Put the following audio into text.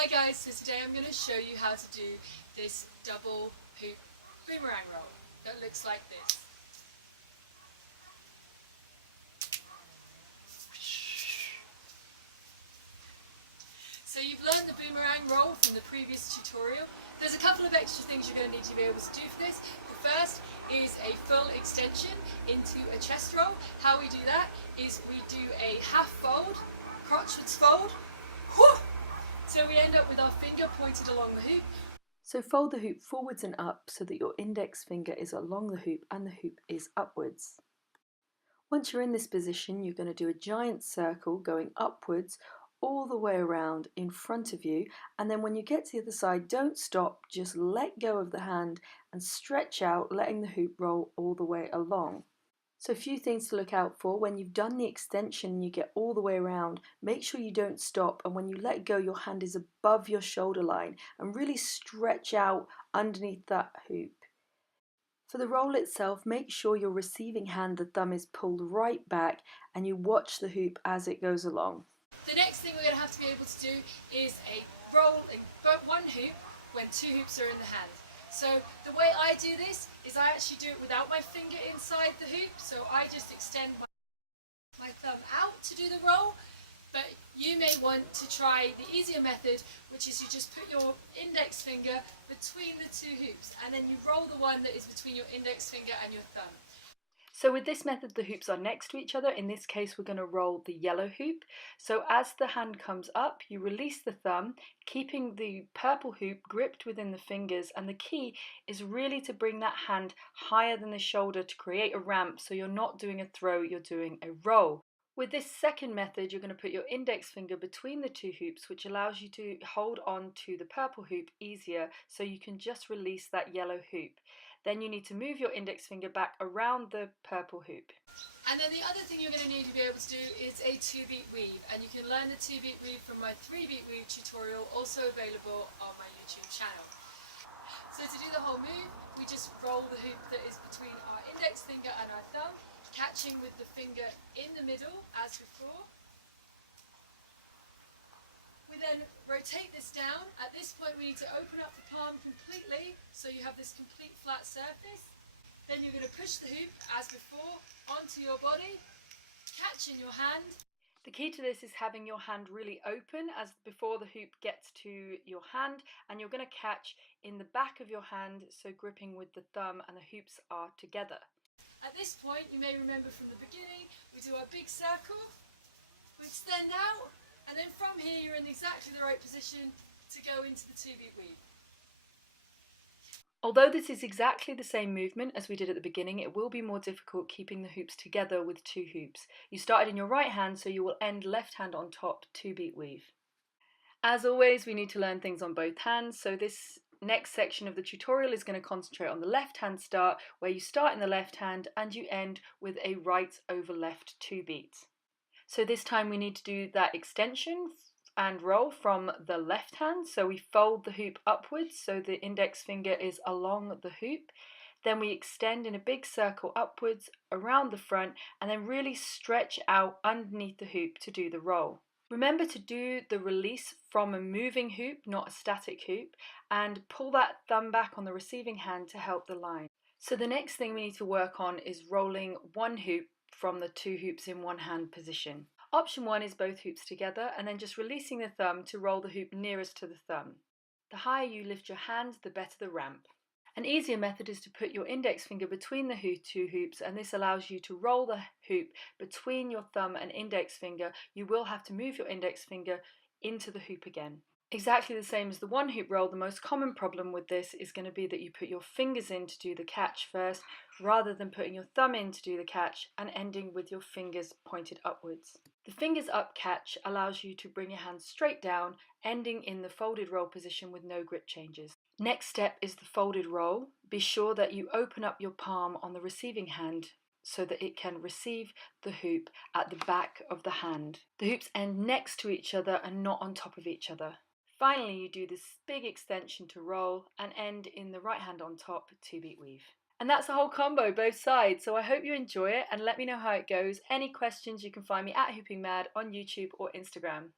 Hi guys, so today I'm going to show you how to do this double hoop boomerang roll that looks like this. So you've learned the boomerang roll from the previous tutorial. There's a couple of extra things you're going to need to be able to do for this. The first is a full extension into a chest roll. How we do that is we do a half fold, crotchwards fold, whoo! So we end up with our finger pointed along the hoop. So fold the hoop forwards and up so that your index finger is along the hoop and the hoop is upwards. Once you're in this position, you're going to do a giant circle going upwards all the way around in front of you, and then when you get to the other side, don't stop, just let go of the hand and stretch out, letting the hoop roll all the way along. So a few things to look out for. When you've done the extension and you get all the way around, make sure you don't stop, and when you let go, your hand is above your shoulder line and really stretch out underneath that hoop. For the roll itself, make sure your receiving hand, the thumb, is pulled right back and you watch the hoop as it goes along. The next thing we're going to have to be able to do is a roll in one hoop when two hoops are in the hand. So the way I do this is I actually do it without my finger inside the hoop, so I just extend my thumb out to do the roll, but you may want to try the easier method, which is you just put your index finger between the two hoops and then you roll the one that is between your index finger and your thumb. So with this method, the hoops are next to each other. In this case, we're going to roll the yellow hoop. So as the hand comes up, you release the thumb, keeping the purple hoop gripped within the fingers. And the key is really to bring that hand higher than the shoulder to create a ramp. So you're not doing a throw, you're doing a roll. With this second method, you're going to put your index finger between the two hoops, which allows you to hold on to the purple hoop easier, so you can just release that yellow hoop. Then you need to move your index finger back around the purple hoop. And then the other thing you're going to need to be able to do is a 2-beat weave, and you can learn the 2-beat weave from my 3-beat weave tutorial, also available on my YouTube channel. So to do the whole move, we just roll the hoop that is between our index finger and our thumb, catching with the finger in the middle as before. We then rotate this down. At this point we need to open up the palm completely so you have this complete flat surface. Then you're going to push the hoop as before onto your body, catch in your hand. The key to this is having your hand really open as before the hoop gets to your hand, and you're going to catch in the back of your hand, so gripping with the thumb and the hoops are together. At this point, you may remember from the beginning, we do our big circle, we extend out, and then from here you're in exactly the right position to go into the 2-beat weave. Although this is exactly the same movement as we did at the beginning, it will be more difficult keeping the hoops together with two hoops. You started in your right hand, so you will end left hand on top, 2-beat weave. As always, we need to learn things on both hands, so this next section of the tutorial is going to concentrate on the left hand start, where you start in the left hand and you end with a right over left 2-beat. So this time we need to do that extension and roll from the left hand. So we fold the hoop upwards so the index finger is along the hoop. Then we extend in a big circle upwards around the front and then really stretch out underneath the hoop to do the roll. Remember to do the release from a moving hoop, not a static hoop, and pull that thumb back on the receiving hand to help the line. So the next thing we need to work on is rolling one hoop from the two hoops in one hand position. Option 1 is both hoops together and then just releasing the thumb to roll the hoop nearest to the thumb. The higher you lift your hand, the better the ramp. An easier method is to put your index finger between the two hoops, and this allows you to roll the hoop between your thumb and index finger. You will have to move your index finger into the hoop again. Exactly the same as the one hoop roll, the most common problem with this is going to be that you put your fingers in to do the catch first, rather than putting your thumb in to do the catch and ending with your fingers pointed upwards. The fingers up catch allows you to bring your hand straight down, ending in the folded roll position with no grip changes. Next step is the folded roll. Be sure that you open up your palm on the receiving hand so that it can receive the hoop at the back of the hand. The hoops end next to each other and not on top of each other. Finally, you do this big extension to roll and end in the right hand on top, 2-beat weave. And that's the whole combo, both sides. So I hope you enjoy it and let me know how it goes. Any questions, you can find me at Hooping Mad on YouTube or Instagram.